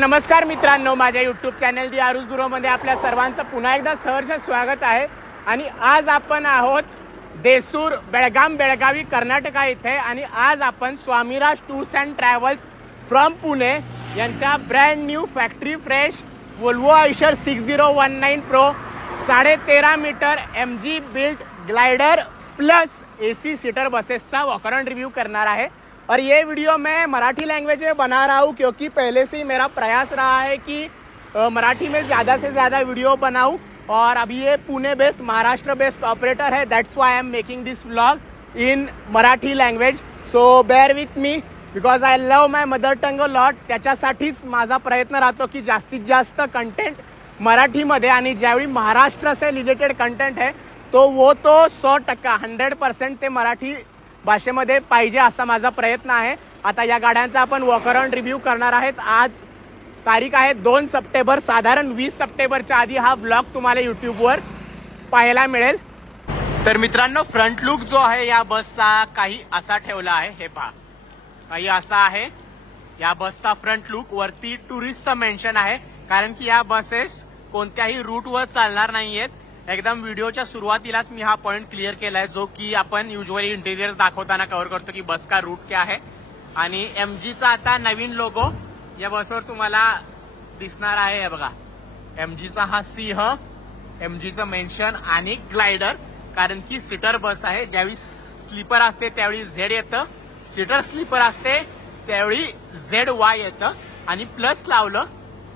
नमस्कार मित्रांनो, माझ्या यूट्यूब चॅनल दी आरुष गुरुमध्ये आपल्या सर्वांचं पुन्हा एकदा सहर्ष स्वागत आहे। आणि आज आपण आहोत देसूर बेळगावी कर्नाटका इथे। आणि आज आपण Swamiraj tours and travels from Pune यांच्या brand new factory fresh Volvo Eicher 6019 pro 13.5 metre MG built glider plus AC seater buses का वॉक अराउंड रिव्यू करना है। और ये वीडियो मैं मराठी लैंग्वेज में बना रहा हूँ क्योंकि पहले से ही मेरा प्रयास रहा है कि मराठी में ज़्यादा से ज़्यादा वीडियो बनाऊँ। और अभी ये Pune based Maharashtra based operator है, that's why I am making this vlog in Marathi language. So bear with me because I love my mother tongue lot. त्याच्यासाठीच माझा प्रयत्न राहतो की जास्तीत जास्त कंटेंट मराठीमध्ये, आणि ज्यावेळी महाराष्ट्र से रिलेटेड कंटेंट है तो 100% 100% ते मराठी भाषेमध्ये पाहिजे असा माझा प्रयत्न आहे। आता या गाड्यांचा आपण वॉक अराउंड रिव्यू करणार आहेत। आज तारीख आहे 2 सप्टेंबर, साधारण 20 सप्टेंबरच्या आधी हा ब्लॉग तुम्हाला यूट्यूबवर पाहायला मिळेल। तर मित्रांनो, फ्रंट लुक जो आहे या बसचा काही असा ठेवला आहे, हे पहा, काही असा आहे या बसचा फ्रंट लुक। वरती टुरिस्टचं मेन्शन आहे कारण की या बसेस कोणत्याही रूटवर चालणार नाहीयेत। एकदम व्हिडिओच्या सुरुवातीलाच मी हा पॉइंट क्लिअर केलाय, जो की आपण युजुअली इंटेरियर दाखवताना कव्हर करतो की बस का रूट क्या है। आणि MGचा आता नवीन लोगो या बसवर तुम्हाला दिसणार आहे, हे बघा, MGचा हा सिंह, MGचं मेन्शन आणि ग्लाइडर, कारण की सीटर बस आहे। ज्यावेळी स्लीपर असते त्यावेळी Z येतं, सीटर स्लीपर असते त्यावेळी ZY येतं, आणि प्लस लावलं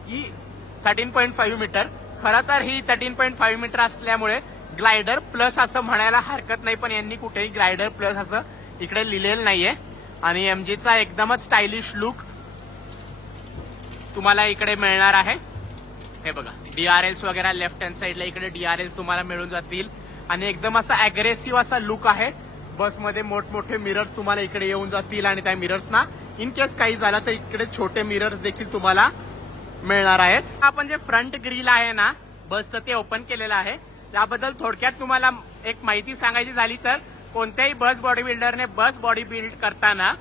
की 13.5 मीटर। खरं तर ही 13.5 मीटर असल्यामुळे ग्लाइडर प्लस असं म्हणायला हरकत नाही, पण यांनी कुठेही ग्लाइडर प्लस असं इकडे लिहिलेलं नाहीये। आणि MGचा एकदमच स्टायलिश लुक तुम्हाला इकडे मिळणार आहे, हे बघा। DRLs वगैरे लेफ्ट हँड साईडला इकडे DRLs तुम्हाला मिळून जातील, आणि एकदम असा अग्रेसिव्ह असा लुक आहे बसमध्ये। मोठमोठे मिरर्स तुम्हाला इकडे येऊन जातील, आणि त्या मिरर्सना इन केस काही झालं तर इकडे छोटे मिरर्स देखील तुम्हाला मिळणार आहेत। आपण जे फ्रंट ग्रिल आहे ना बसचं, ते ओपन केलेलं आहे। त्याबद्दल थोडक्यात तुम्हाला एक माहिती सांगायची झाली तर, कोणत्याही बस बॉडी बिल्डरने बस बॉडी बिल्ड करताना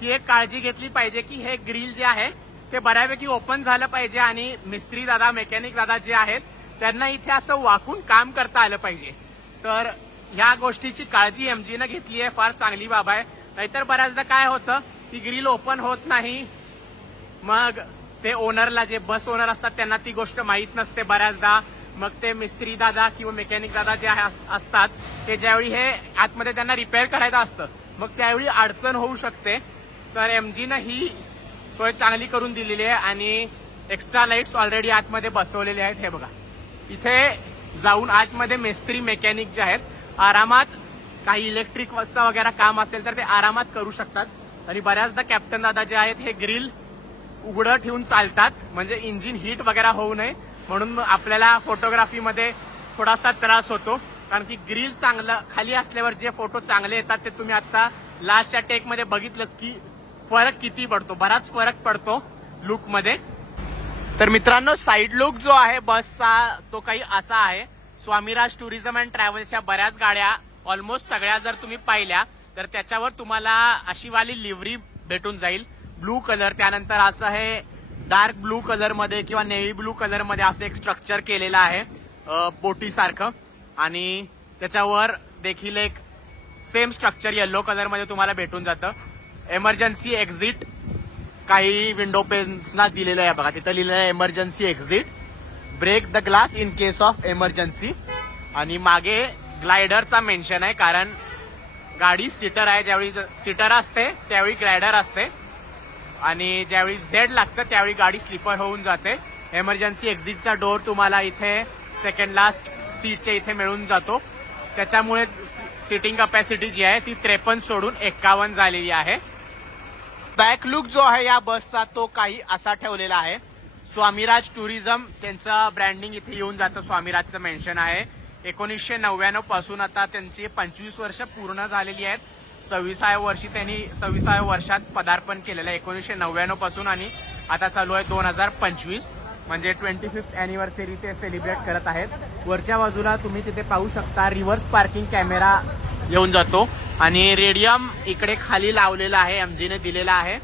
ही एक काळजी घेतली पाहिजे की हे ग्रिल जे आहे ते बऱ्यापैकी ओपन झालं पाहिजे, आणि मिस्त्री दादा, मेकॅनिक दादा जे आहेत त्यांना इथे असं वाकून काम करता आलं पाहिजे। तर ह्या गोष्टीची काळजी MGनं घेतली आहे, फार चांगली बाब आहे। नाहीतर बऱ्याचदा काय होतं की ग्रिल ओपन होत नाही, मग ते ओनरला, जे बस ओनर असतात त्यांना ती गोष्ट माहीत नसते बऱ्याचदा। मग ते मिस्त्री दादा किंवा मेकॅनिक दादा जे असतात ते ज्यावेळी हे आतमध्ये त्यांना रिपेअर करायचं असतं, मग त्यावेळी अडचण होऊ शकते। तर MGनं ही सोय चांगली करून दिलेली आहे, आणि एक्स्ट्रा लाईट्स ऑलरेडी आतमध्ये बसवलेले आहेत, हे बघा। इथे जाऊन आतमध्ये मिस्त्री मेकॅनिक जे आहेत आरामात काही इलेक्ट्रिकचं वगैरे काम असेल तर ते आरामात करू शकतात। आणि बऱ्याचदा कॅप्टन दादा जे आहेत हे ग्रिल उघडं ठेवून चालतात, म्हणजे इंजिन हीट वगैरे होऊ नये म्हणून। आपल्याला फोटोग्राफीमध्ये थोडासा त्रास होतो, कारण की ग्रिल चांगलं खाली असल्यावर जे फोटो चांगले येतात ते तुम्ही आता लास्टच्या टेकमध्ये बघितलंच की फरक किती पडतो, बराच फरक पडतो लुक मध्ये। तर मित्रांनो, साईड लुक जो आहे बसचा तो काही असा आहे। स्वामीराज टुरिझम अँड ट्रॅव्हल्सच्या बऱ्याच गाड्या, ऑलमोस्ट सगळ्या जर तुम्ही पाहिल्या तर त्याच्यावर तुम्हाला अशी वाली लिव्हरी भेटून जाईल, ब्लू कलर, त्यानंतर असं हे डार्क ब्लू कलर मध्ये किंवा नेव्ही ब्लू कलर मध्ये असं एक स्ट्रक्चर केलेलं आहे बोटी सारखं, आणि त्याच्यावर देखील एक सेम स्ट्रक्चर येलो कलर मध्ये तुम्हाला भेटून जातं। एमर्जन्सी एक्झिट काही विंडो पेन्सना दिलेलं आहे बघा, तिथं लिहिलेलं आहे emergency exit, break the glass in case of emergency. आणि मागे ग्लायडरचा मेन्शन आहे, कारण गाडी सीटर आहे, ज्यावेळी सीटर असते त्यावेळी ग्लायडर असते, आणि ज्यावेळी Z लागतं त्यावेळी गाडी स्लीपर होऊन जाते। एमर्जन्सी एक्झिटचा डोर तुम्हाला इथे सेकंड लास्ट सीटच्या इथे मिळून जातो, त्याच्यामुळे सिटिंग कपॅसिटी जी आहे ती 53 सोडून 51 झालेली आहे। बॅक लुक जो आहे या बसचा तो काही असा ठेवलेला आहे। स्वामीराज टुरिझम त्यांचं ब्रँडिंग इथे येऊन जातं, स्वामीराजचं मेन्शन आहे। 1999 पासून आता त्यांची 25 वर्ष पूर्ण झालेली आहेत। 26व्या वर्षात पदार्पण केलेलं आहे 1999 पासून, आणि आता चालू आहे 2025, म्हणजे 25th अॅनिव्हर्सरी ते सेलिब्रेट करत आहेत। वरच्या बाजूला तुम्ही तिथे पाहू शकता रिव्हर्स पार्किंग कॅमेरा येऊन जातो, आणि रेडियम इकडे खाली लावलेला आहे, MGने दिलेला आहे।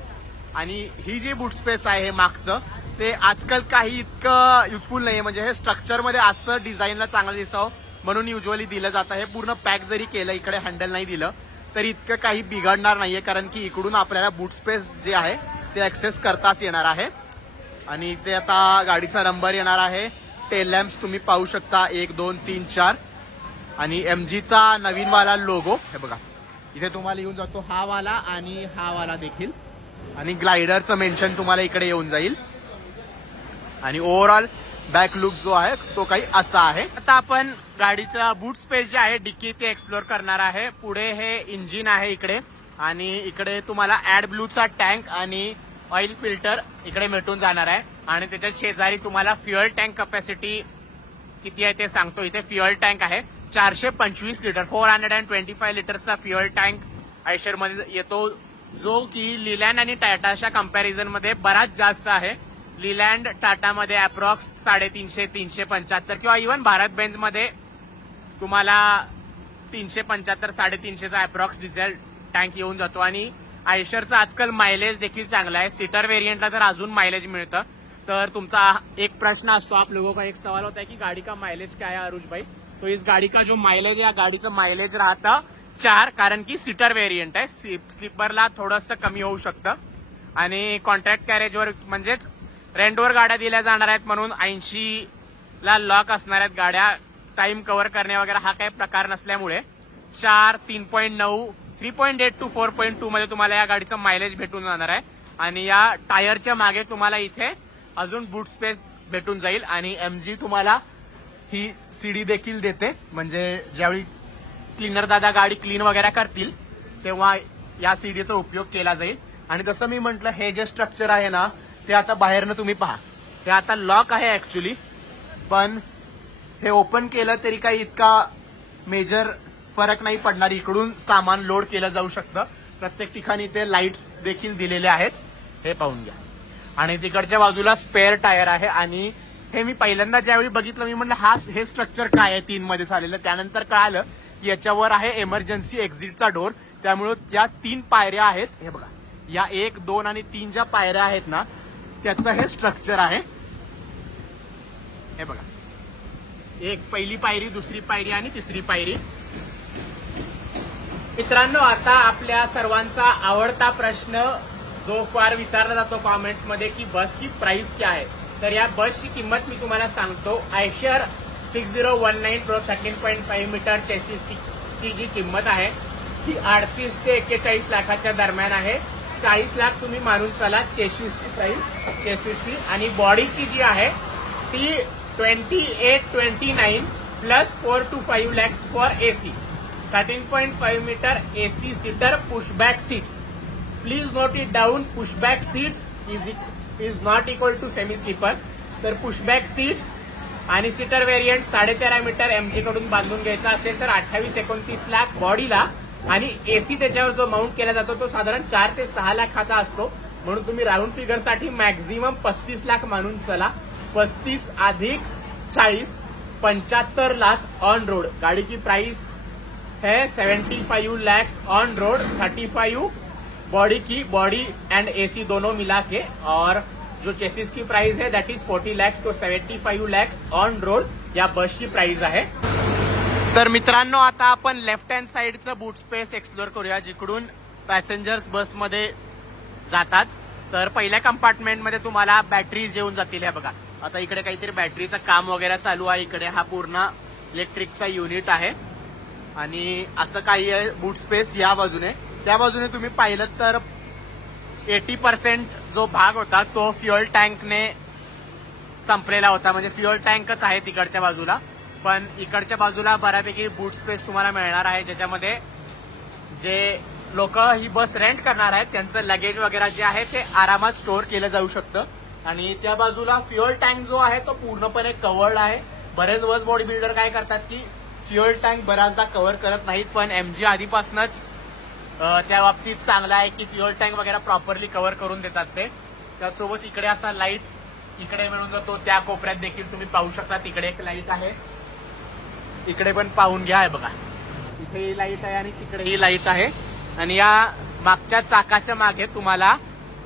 आणि ही जी बूट स्पेस आहे हे मागचं ते आजकाल काही इतकं युजफुल नाहीये. म्हणजे हे स्ट्रक्चर मध्ये असतं डिझाईनला चांगलं दिसावं म्हणून युजली दिलं जातं. हे पूर्ण पॅक जरी केलं, इकडे हँडल नाही दिलं तरी इतकं काही बिघडणार नाहीये, कारण की इकडून आपल्याला बूट स्पेस जे आहे ते ऍक्सेस करताच येणार आहे. आणि ते आता गाडीचा नंबर येणार आहे. टेल लॅम्प्स तुम्ही पाहू शकता 1 2 3 4 आणि MGचा नवीन वाला लोगो हे बघा इथे तुम्हाला येऊन जातो, हा वाला आणि हा वाला देखील. आणि ग्लायडरचं मेन्शन तुम्हाला इकडे येऊन जाईल. आणि ओव्हरऑल बॅक लुक जो आहे तो काही असा आहे. आता आपण गाडीचा बूट स्पेस जे आहे डिक्की ते एक्सप्लोर करणार आहे. पुढे हे इंजिन आहे इकडे आणि इकडे तुम्हाला ऍड ब्लूचा टँक आणि ऑइल फिल्टर इकडे भेटून जाणार आहे. आणि त्याच्या शेजारी तुम्हाला फ्युएल टँक कॅपॅसिटी किती आहे ते सांगतो. इथे फ्युएल टँक आहे 425 लिटर 425 लिटरचा फ्युएल टँक आयशर मध्ये येतो, जो की लीलँड आणि टाटाच्या कंपॅरिझन मध्ये बराच जास्त आहे. लीलँड टाटामध्ये अप्रॉक्स 350 375 किंवा इव्हन भारत बेंझ मध्ये तुम्हाला 375 350चा अप्रॉक्स डिझेल टँक येऊन जातो. आणि आयशरचा आजकाल मायलेज देखील चांगला आहे. सीटर वेरियंटला तर अजून मायलेज मिळतं. तर तुमचा एक प्रश्न असतो, आप लोगों का एक सवाल होता है कि गाड़ी का माइलेज क्या है आरुष भाई. तो इस गाड़ी का जो माइलेज है, गाडीचं माइलेज राहतं 4, कारण की सीटर वेरियंट आहे. स्लीपरला थोडंसं कमी होऊ शकतं. आणि कॉन्ट्रॅक्ट कॅरेजवर म्हणजेच रेंटवर गाड्या दिल्या जाणार आहेत म्हणून 80ला लॉक असणार आहेत गाड्या. टाइम कव्हर करणे वगैरे हा काही प्रकार नसल्यामुळे 4 3.9 3.8 to 4.2 मध्ये तुम्हाला या गाडीचं मायलेज भेटून जाणार आहे. आणि या टायरच्या मागे तुम्हाला इथे अजून बूट स्पेस भेटून जाईल. आणि MG तुम्हाला ही सीडी देखील देते, म्हणजे ज्यावेळी क्लीनर दादा गाडी क्लीन वगैरे करतील तेव्हा या सीडीचा उपयोग केला जाईल. आणि जसं मी म्हटलं, हे जे स्ट्रक्चर आहे ना ते आता बाहेरनं तुम्ही पहा, ते आता लॉक आहे ऍक्च्युली, पण हे ओपन केलं तरी काही इतका मेजर फरक नाही पडणार. इकडून सामान लोड केलं जाऊ शकतं. प्रत्येक ठिकाणी ते लाईट्स देखील दिलेले आहेत, हे पाहून घ्या. आणि तिकडच्या बाजूला स्पेअर टायर आहे. आणि हे मी पहिल्यांदा ज्यावेळी बघितलं मी म्हटलं हे स्ट्रक्चर काय आहे 3 मध्ये झालेलं. त्यानंतर कळालं की याच्यावर आहे इमर्जन्सी एक्झिटचा डोर. त्यामुळे त्या 3 पायऱ्या आहेत, हे बघा, या 1 2 आणि 3 ज्या पायऱ्या आहेत ना त्याचं हे स्ट्रक्चर आहे. हे बघा, एक पहिली पायरी, दुसरी पायरी आणि तिसरी पायरी. मित्रांनो, आता आपल्या सर्वांचा आवडता प्रश्न जो फार विचारला जातो कॉमेंट्स मध्ये की बस की प्राइस क्या है. तर या बसची किंमत मी तुम्हाला सांगतो. आयशर 6019 प्रो 13.5 मीटर चेसिसची जी किंमत आहे ती 38 ते 41 लाखाच्या दरम्यान आहे. 40 लाख तुम्ही मानून चला चेसिसची प्राइस, चेसिसची. आणि बॉडीची जी आहे ती 2829 plus 4 to 5 lakhs for AC. 13.5 meter AC seater pushback seats. Please note it down, pushback seats is not equal to semi sleeper. तर पुशबॅक सीट्स आणि सीटर व्हेरियंट 13.5 मीटर MG कडून बांधून घ्यायचा असेल तर 28-29 लाख बॉडीला. आणि AC त्याच्यावर जो माउंट केला जातो तो साधारण 4 ते 6 लाखाचा असतो. म्हणून तुम्ही राऊंड फिगरसाठी मॅक्झिमम 35 लाख मानून चला. 35 अधिक 40 75 लाख ऑन रोड. गाड़ी की प्राइस है 75 lakhs ऑन रोड, 35 बॉडी की, बॉडी एंड AC दोनों मिला के. और जो चेसिस की प्राइस है दैट इज 40 lakhs. तो 75 lakhs ऑन रोड या बसची प्राइस आहे. तर मित्रांनो, आता आपण लेफ्ट हँड साइडचं बूट स्पेस एक्सप्लोर करूया, जिकडून पॅसेंजर्स बसमध्ये जातात. तर पहिल्या कंपार्टमेंटमध्ये तुम्हाला बॅटरीज येऊन जातील. हे बघा, आता इकडे काहीतरी बॅटरीचं काम वगैरे चालू आहे. इकडे हा पूर्ण इलेक्ट्रिकचा युनिट आहे. आणि असं काही आहे बूट स्पेस या बाजूने. त्या बाजूने तुम्ही पाहिलं तर 80% जो भाग होता तो फ्युएल टँकने संपलेला होता. म्हणजे फ्युएल टँकच आहे तिकडच्या बाजूला, पण इकडच्या बाजूला बऱ्यापैकी बूट स्पेस तुम्हाला मिळणार आहे, ज्याच्यामध्ये जे लोक ही बस रेंट करणार आहेत त्यांचं लगेज वगैरे जे आहे ते आरामात स्टोअर केलं जाऊ शकतं. आणि त्या बाजूला फ्युएल टँक जो आहे तो पूर्णपणे कव्हर्ड आहे. बरेच बस बॉडी बिल्डर काय करतात की फ्युएल टँक बऱ्याचदा कव्हर करत नाहीत, पण MG आधीपासूनच त्या बाबतीत चांगला आहे की फ्युएल टँक वगैरे प्रॉपरली कव्हर करून देतात ते. त्यासोबत इकडे असा लाईट इकडे मिळून जातो. त्या कोपऱ्यात देखील तुम्ही पाहू शकता, तिकडे एक लाईट आहे. इकडे पण पाहून घ्या, आहे बघा, इथे ही लाईट आहे आणि तिकडे ही लाईट आहे. आणि या मागच्या चाकाच्या मागे तुम्हाला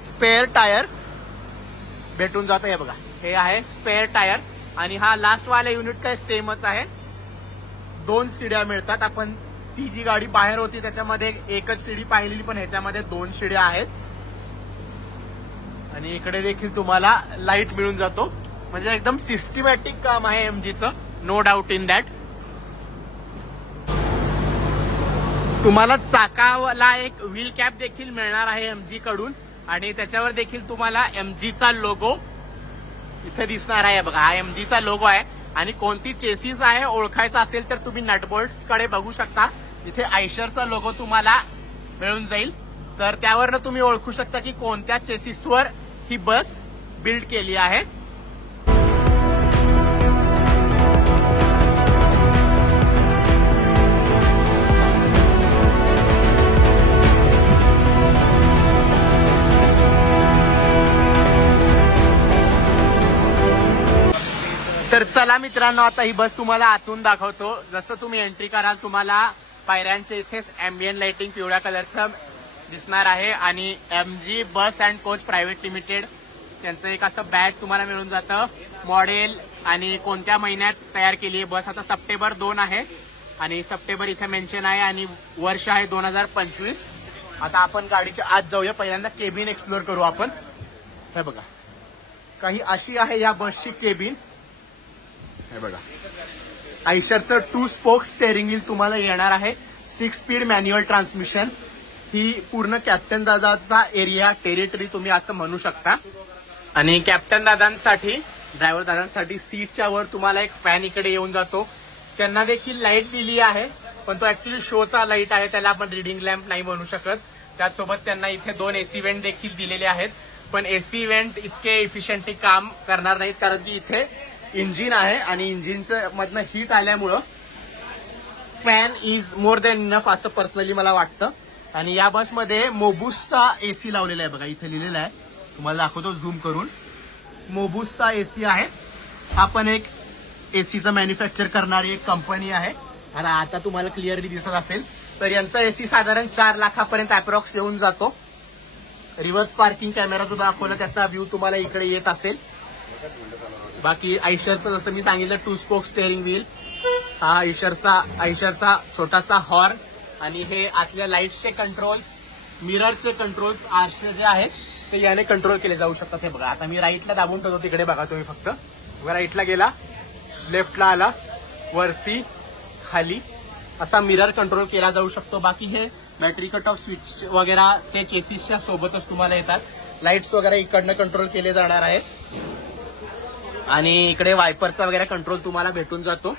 स्पेअर टायर भेटून जातं. हे बघा, हे आहे स्पेअर टायर आणि हा लास्ट वाला युनिट काय सेमच आहे. 2 शिड्या मिळतात. आपण ती जी गाडी बाहेर होती त्याच्यामध्ये एकच शिडी पाहिलेली, पण ह्याच्यामध्ये 2 शिड्या आहेत. आणि इकडे देखील तुम्हाला लाईट मिळून जातो. म्हणजे एकदम सिस्टमॅटिक काम आहे एमजीचं, नो डाऊट इन दॅट. तुम्हाला चाकाला एक व्हील कॅप देखील मिळणार आहे एमजी कडून आणि त्याच्यावर देखील तुम्हाला एमजीचा लोगो इथे दिसणार आहे. बघा, हा एमजीचा लोगो आहे. आणि कोणती चेसिस आहे ओळखायचा असेल तर तुम्ही नटबोल्ट्स कडे बघू शकता. इथे आयशरचा लोगो तुम्हाला मिळून जाईल, तर त्यावरनं तुम्ही ओळखू शकता की कोणत्या चेसिसवर ही बस बिल्ड केली आहे. तर चला मित्रांनो, आता ही बस तुम्हाला आतून दाखवतो. जसं तुम्ही एंट्री कराल तुम्हाला पायऱ्यांच्या इथेच एम्बियंट लाइटिंग पिवळ्या कलरचं दिसणार आहे. आणि MG bus and coach private limited त्यांचं एक असं बॅच तुम्हाला मिळून जातं. मॉडेल आणि कोणत्या महिन्यात तयार केली आहे बस. आता सप्टेंबर 2 आहे आणि सप्टेंबर इथे मेन्शन आहे आणि वर्ष आहे 2025. आता आपण गाडीच्या आत जाऊया. पहिल्यांदा केबिन एक्सप्लोर करू आपण. हे बघा, काही अशी आहे या बसची केबिन. हे बघा, आयशरचं 2 स्पोक स्टेअरिंग व्हील तुम्हाला येणार आहे. 6 स्पीड मॅन्युअल ट्रान्समिशन. ही पूर्ण कॅप्टन दादाचा एरिया, टेरिटरी तुम्ही असं म्हणू शकता. आणि कॅप्टन दादांसाठी, ड्रायव्हर दादांसाठी सीटच्या वर तुम्हाला एक फॅन इकडे येऊन जातो. त्यांना देखील लाईट दिली आहे, पण तो ऍक्च्युली शोचा लाईट आहे, त्याला आपण रिडिंग लॅम्प नाही म्हणू शकत. त्याचसोबत त्यांना इथे 2 एसी व्हेंट देखील दिलेले आहेत, पण एसी व्हेंट इतके इफिशियंटली काम करणार नाहीत कारण की इथे इंजिन आहे आणि इंजिनचं मधनं हीट आल्यामुळं fan is more than enough असं पर्सनली मला वाटतं. आणि या बसमध्ये मोबुसचा एसी लावलेला आहे. बघा, इथे लिहिलेला आहे, तुम्हाला दाखवतो झूम करून. मोबुसचा एसी आहे. हा पण एक एसीचं मॅन्युफॅक्चर करणारी एक कंपनी आहे. आणि आता तुम्हाला क्लिअरली दिसत असेल तर यांचा एसी साधारण 4 लाखापर्यंत अप्रॉक्स येऊन जातो. रिव्हर्स पार्किंग कॅमेरा जो दाखवला त्याचा व्ह्यू तुम्हाला इकडे येत असेल. बाकी आयशरचं जसं मी सांगितलं 2 स्पोक स्टेअरिंग व्हील. हा आयशरचा छोटासा हॉर्न आणि हे आतल्या लाईट्सचे कंट्रोल्स, मिररचे कंट्रोल्स, आरशे जे आहेत ते याने कंट्रोल केले जाऊ शकतात. हे बघा, आता मी राईटला दाबून ठेवतो, तिकडे बघा तुम्ही फक्त. राईटला गेला, लेफ्टला आला, वरती खाली असा मिरर कंट्रोल केला जाऊ शकतो. बाकी हे बॅटरी कट ऑफ स्विच वगैरे ते चेसिसच्या सोबतच तुम्हाला येतात. लाईट्स वगैरे इकडनं कंट्रोल केले जाणार आहेत. आणि इकडे वायपरचा वगैरे कंट्रोल तुम्हाला भेटून जातो.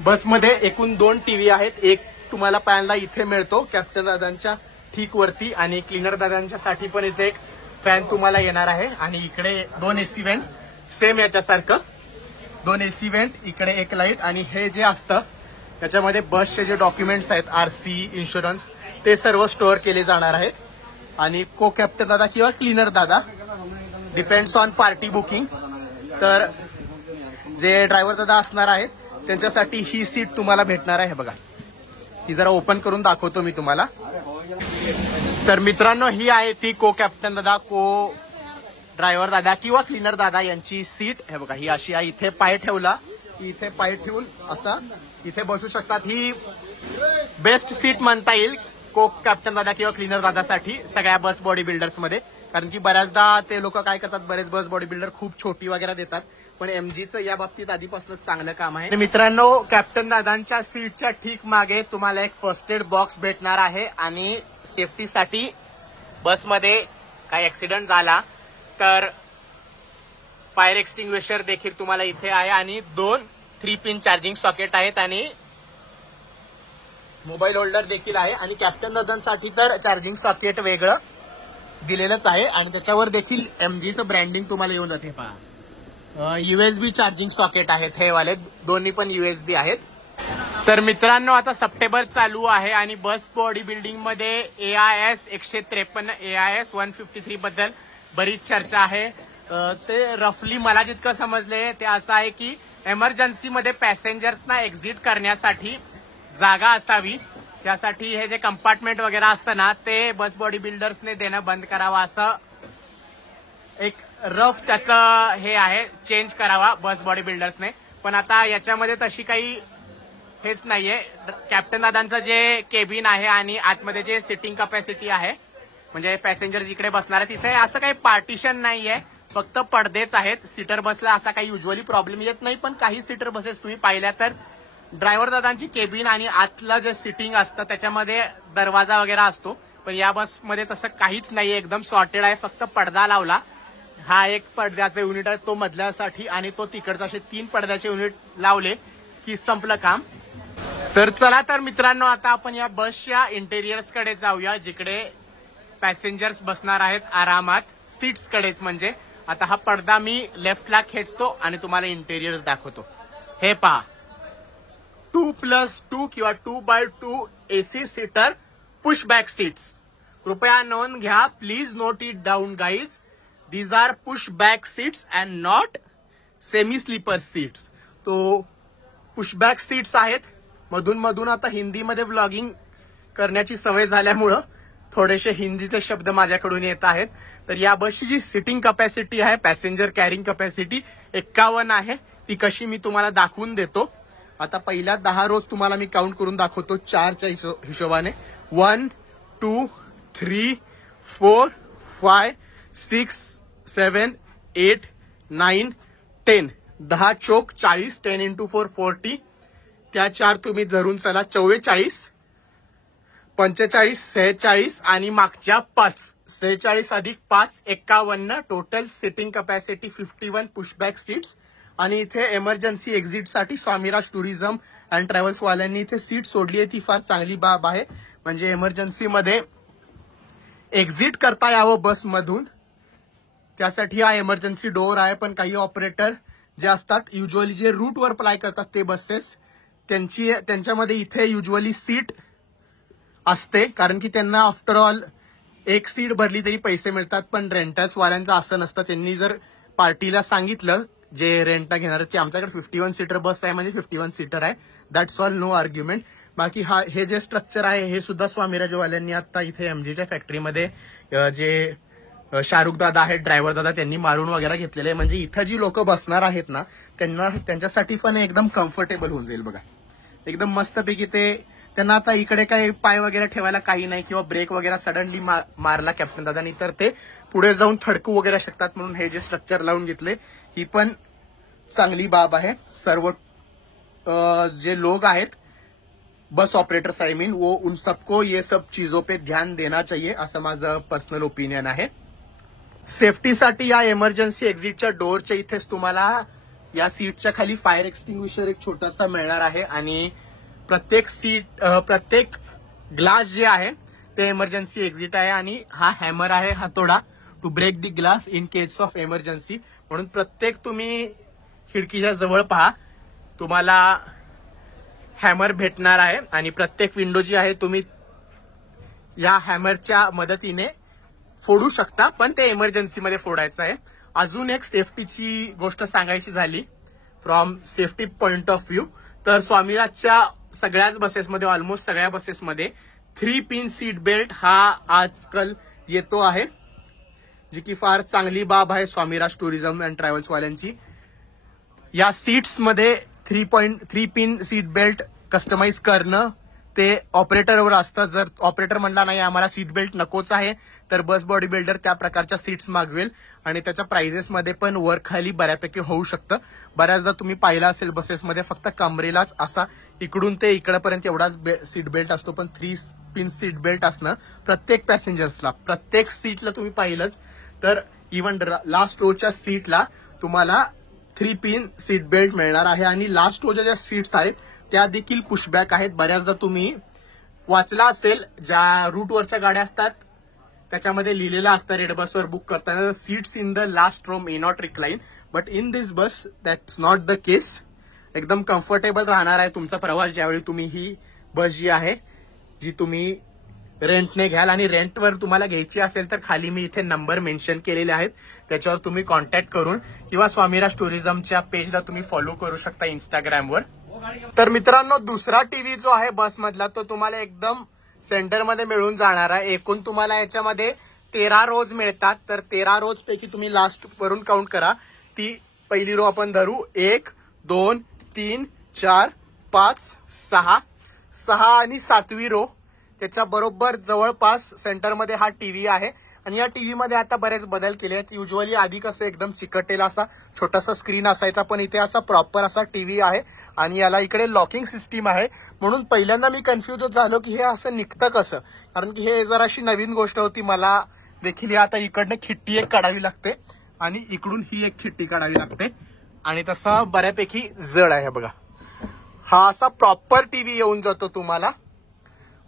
बसमध्ये एकूण 2 टीव्ही आहेत. एक तुम्हाला पहिल्यांदा इथे मिळतो कॅप्टन दादांच्या ठीक वरती आणि क्लीनर दादांच्यासाठी पण इथे एक फॅन तुम्हाला येणार आहे. आणि इकडे 2 एसी व्हेंट सेम याच्यासारखं, 2 एसी व्हेंट, इकडे एक लाईट. आणि हे जे असतं त्याच्यामध्ये बसचे जे डॉक्युमेंट्स आहेत, आरसी, इन्शुरन्स, ते सर्व स्टोअर केले जाणार आहेत. आणि को कॅप्टन दादा किंवा क्लीनर दादा, डिपेंड्स ऑन पार्टी बुकिंग. तर जे ड्रायव्हर दादा असणार आहेत त्यांच्यासाठी ही सीट तुम्हाला भेटणार आहे. बघा, ही जरा ओपन करून दाखवतो मी तुम्हाला. तर मित्रांनो, ही आहे ती को कॅप्टन दादा, को ड्रायव्हर दादा किंवा क्लीनर दादा यांची सीट. हे बघा, ही अशी आहे. इथे पाय ठेवला, इथे पाय ठेवून असा इथे बसू शकतात. ही बेस्ट सीट म्हणता येईल को कॅप्टन दादा किंवा क्लीनर दादासाठी सगळ्या बस बॉडी बिल्डर्स मध्ये. कारण की बऱ्याचदा ते लोक काय करतात, बरेच बस बॉडी बिल्डर खूप छोटी वगैरे देतात, पण एमजीचं या बाबतीत आधीपासूनच चांगलं काम आहे. मित्रांनो, कॅप्टन दादांच्या सीटच्या ठीक मागे तुम्हाला एक फर्स्ट एड बॉक्स भेटणार आहे. आणि सेफ्टीसाठी बसमध्ये काही ऍक्सिडेंट झाला तर फायर एक्सटिंग्विशर देखील तुम्हाला इथे आहे. आणि 2 3 पिन चार्जिंग सॉकेट आहेत आणि मोबाईल होल्डर देखील आहे. आणि कॅप्टन दादांसाठी तर चार्जिंग सॉकेट वेगळं दिलेलंच आहे आणि त्याच्यावर देखील एमजीचं ब्रँडिंग तुम्हाला येऊन जाते. पहा, यूएसबी चार्जिंग सॉकेट आहेत हे वाले, दोन्ही पण यूएसबी आहेत. तर मित्रांनो, आता सप्टेंबर चालू आहे आणि बस बॉडी बिल्डिंग मध्ये AIS 153 AIS 153 बद्दल बरीच चर्चा आहे. ते रफली मला जितकं समजले ते असं आहे की एमर्जन्सीमध्ये पॅसेंजर्सना एक्झिट करण्यासाठी जागा असावी, त्यासाठी हे जे कंपार्टमेंट वगैरे असतं ना ते बस बॉडी बिल्डर्सने देणं बंद करावं असं एक रफ त्याचं हे आहे, चेंज करावा बस बॉडी बिल्डर्सने. पण आता याच्यामध्ये तशी काही हेच नाहीये. कॅप्टन दादांचं जे केबिन आहे आणि आतमध्ये जे सिटिंग कपॅसिटी आहे, म्हणजे पॅसेंजर जिकडे बसणार आहे तिथे असं काही पार्टिशन नाहीये, फक्त पडदेच आहेत. सीटर बसला असा काही युजली प्रॉब्लेम येत नाही. पण काही सीटर बसेस तुम्ही पाहिल्या तर ड्रायव्हर दादांची केबिन आणि आतलं जे सिटिंग असतं त्याच्यामध्ये दरवाजा वगैरे असतो. पण या बसमध्ये तसं काहीच नाहीये, एकदम सॉर्टेड आहे. फक्त पडदा लावला, हा एक पडद्याचा युनिट आहे तो मधल्यासाठी आणि तो तिकडचा, असे 3 पडद्याचे युनिट लावले की संपलं काम. तर चला तर मित्रांनो, आता आपण या बसच्या इंटेरियर्स कडे जाऊया, जिकडे पॅसेंजर्स बसणार आहेत आरामात, सीट्स कडेच. म्हणजे आता हा पडदा मी लेफ्टला खेचतो आणि तुम्हाला इंटेरियर्स दाखवतो. हे पहा, 2+2 किंवा 2x2 AC seater pushback seats. कृपया नोंद घ्या, please note it down guys. These are pushback seats and not semi sleeper seats. तो पुशबॅक सीट्स आहेत. मधून मधून आता हिंदीमध्ये व्लॉगिंग करण्याची सवय झाल्यामुळं थोडेसे हिंदीचे शब्द माझ्याकडून येत आहेत. तर या बसची जी सिटिंग कपॅसिटी आहे, पॅसेंजर कॅरिंग कपॅसिटी 51 आहे. ती कशी मी तुम्हाला दाखवून देतो. आता पहिल्या 10 रोज तुम्हाला मी काउंट करून दाखवतो 4च्या हिशोबाने. 1, 2, 3, 4, 5, 6, 7, 8, 9, 10. 10 चोक 40, 10 × 4 40. त्या 4 तुम्ही धरून चला, 44, 45, 46 आणि मागच्या 5, 46 अधिक 5 51. Total sitting capacity 51 pushback seats. आणि इथे emergency एक्झिटसाठी Swamiraj tourism and travels वाल्यांनी इथे सीट सोडली आहे. ती फार चांगली बाब आहे, म्हणजे एमर्जन्सीमध्ये एक्झिट करता यावं बसमधून, त्यासाठी हा एमर्जन्सी डोअर आहे. पण काही ऑपरेटर जे असतात, युजली जे रूटवर फ्लाय करतात ते बसेस, त्यांच्यामध्ये इथे युजली सीट असते, कारण की त्यांना आफ्टर ऑल एक सीट भरली तरी पैसे मिळतात. पण रेंटर्स वाल्यांचं असं नसतं. त्यांनी जर पार्टीला सांगितलं, जे रेंटला घेणार की आमच्याकडे 51 सीटर बस आहे म्हणजे 51 सीटर आहे, दॅट्स ऑल, नो आर्ग्युमेंट. बाकी हे जे स्ट्रक्चर आहे हे सुद्धा स्वामीराजवाल्यांनी आता इथे एमजीच्या फॅक्टरीमध्ये जे शाहरुख दादा आहेत, ड्रायव्हर दादा, त्यांनी मारून वगैरे घेतलेले आहे. म्हणजे इथं जी लोक बसणार आहेत ना, त्यांच्यासाठी पण एकदम कम्फर्टेबल होऊन जाईल बघा. एकदम मस्तपैकी त्यांना आता इकडे काही पाय वगैरे ठेवायला काही नाही, किंवा ब्रेक वगैरे सडनली मारला कॅप्टन दादानी तर ते पुढे जाऊन थडकू वगैरे शकतात. म्हणून हे जे स्ट्रक्चर लावून घेतले, ही पण चांगली बाब आहे. सर्व जे लोग आहेत, बस ऑपरेटर्स आय मीन, वो उन सबको ये सब चीजों पे ध्यान देना चाहिए, असं माझं पर्सनल ओपिनियन आहे. सेफ्टीसाठी या एमर्जन्सी एक्झिटच्या डोअरच्या इथेच तुम्हाला या सीटच्या खाली फायर एक्सटिंग्विशर एक छोटासा मिळणार आहे. आणि प्रत्येक ग्लास जे आहे ते एमर्जन्सी एक्झिट आहे. आणि हा हॅमर आहे, हातोडा, to break the glass in case of emergency. म्हणून प्रत्येक तुम्ही खिडकीच्या जवळ पहा, तुम्हाला हॅमर भेटणार आहे. आणि प्रत्येक विंडो जी आहे तुम्ही या हॅमरच्या मदतीने फोडू शकता, पण ते एमर्जन्सीमध्ये फोडायचं आहे. अजून एक सेफ्टीची गोष्ट सांगायची झाली, from safety point of view, तर स्वामीराजच्या सगळ्याच बसेसमध्ये, ऑलमोस्ट सगळ्या बसेसमध्ये 3 पिन सीट बेल्ट हा आजकाल येतो आहे, जी की फार चांगली बाब आहे स्वामीराज टुरिझम अँड ट्रॅव्हल्स वाल्यांची. या सीट्समध्ये 3 पिन सीट बेल्ट कस्टमाइज करणं ते ऑपरेटरवर असतं. जर ऑपरेटर म्हणला नाही आम्हाला सीट बेल्ट नकोच आहे, तर बस बॉडी बिल्डर त्या प्रकारच्या सीट्स मागवेल आणि त्याच्या प्राइजेसमध्ये पण वर खाली बऱ्यापैकी होऊ शकतं. बऱ्याचदा तुम्ही पाहिलं असेल बसेसमध्ये फक्त कमरेलाच असा इकडून ते इकडपर्यंत एवढाच सीट बेल्ट असतो, पण 3 पिन सीट बेल्ट असणं प्रत्येक पॅसेंजर्सला, प्रत्येक सीटला तुम्ही पाहिलं तर इव्हन लास्ट रोच्या सीटला तुम्हाला 3 पिन सीट बेल्ट मिळणार आहे. आणि लास्ट रोच्या ज्या सीट्स आहेत त्या देखील पुशबॅक आहेत. बऱ्याचदा तुम्ही वाचला असेल, ज्या रूटवरच्या गाड्या असतात त्याच्यामध्ये लिहिलेलं असतं रेड बसवर बुक करताना, seats in the last row may not recline, but in this bus that's not the case. एकदम कम्फर्टेबल राहणार आहे तुमचा प्रवास ज्यावेळी तुम्ही ही बस जी आहे, जी तुम्ही रेंटने घ्याल. आणि रेंटवर तुम्हाला घ्यायची असेल तर खाली मी इथे नंबर मेन्शन केलेले आहेत, त्याच्यावर तुम्ही कॉन्टॅक्ट करून किंवा स्वामीराज टुरिझमच्या पेजला तुम्ही फॉलो करू शकता इंस्टाग्रामवर. तर मित्रांनो, दुसरा टीव्ही जो आहे बसमधला तो तुम्हाला एकदम सेंटरमध्ये मिळून जाणार आहे. एकूण तुम्हाला याच्यामध्ये 13 रोज मिळतात. तर 13 रोज पैकी तुम्ही लास्ट वरून काउंट करा. ती पहिली रो आपण धरू 1 2 3 4 5 6 आणि 7वी रो त्याच्या बरोबर जवळपास सेंटरमध्ये हा टीव्ही आहे. आणि या टीव्ही मध्ये आता बरेच बदल केले आहेत. युजली आधी कसं एकदम चिकटलेला असा छोटासा स्क्रीन असायचा, पण इथे असा प्रॉपर असा टीव्ही आहे आणि याला इकडे लॉकिंग सिस्टीम आहे. म्हणून पहिल्यांदा मी कन्फ्युज झालो की हे असं निघतं कसं, कारण की हे जराशी नवीन गोष्ट होती. मला देखील आता इकडनं खिट्टी एक काढावी लागते आणि इकडून ही एक खिट्टी काढावी लागते आणि तसा बऱ्यापैकी जड आहे बघा. हा असा प्रॉपर टीव्ही येऊन जातो तुम्हाला.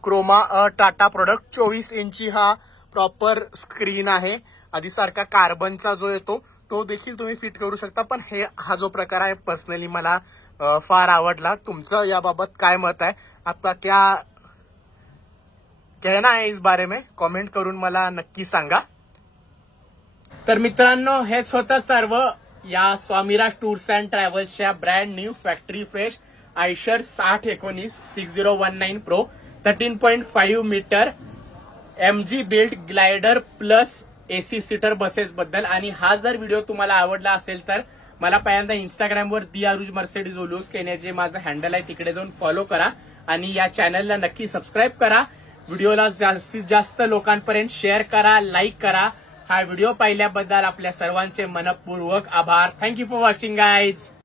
क्रोमा टाटा प्रोडक्ट 24 इंची हा प्रॉपर स्क्रीन आहे. आधी सारखा कार्बनचा जो येतो तो देखील तुम्ही फिट करू शकता. पण हा जो प्रकार आहे पर्सनली मला फार आवडला. तुमचं याबाबत काय मत आहे, आपका क्या कहना है इस बारे में, कमेंट करून मला नक्की सांगा. तर मित्रांनो, हेच होतं सर्व या स्वामीराज टूर्स अँड ट्रॅव्हल्सच्या brand new factory fresh Eicher 6019 6019 pro 13.5 metre MG built glider plus AC seater buses बद्दल. आणि हा जर व्हिडिओ तुम्हाला आवडला असेल तर मला पहिल्यांदा इंस्टाग्रामवर दियारुज मर्सिडीज ओलूस केने जे माझं हँडल आहे तिकडे जाऊन फॉलो करा आणि या चॅनलला नक्की सबस्क्राईब करा. व्हिडिओला जास्तीत जास्त लोकांपर्यंत शेअर करा, लाईक करा. हा व्हिडिओ पाहिल्याबद्दल आपल्या सर्वांचे मनपूर्वक आभार. Thank you for watching guys.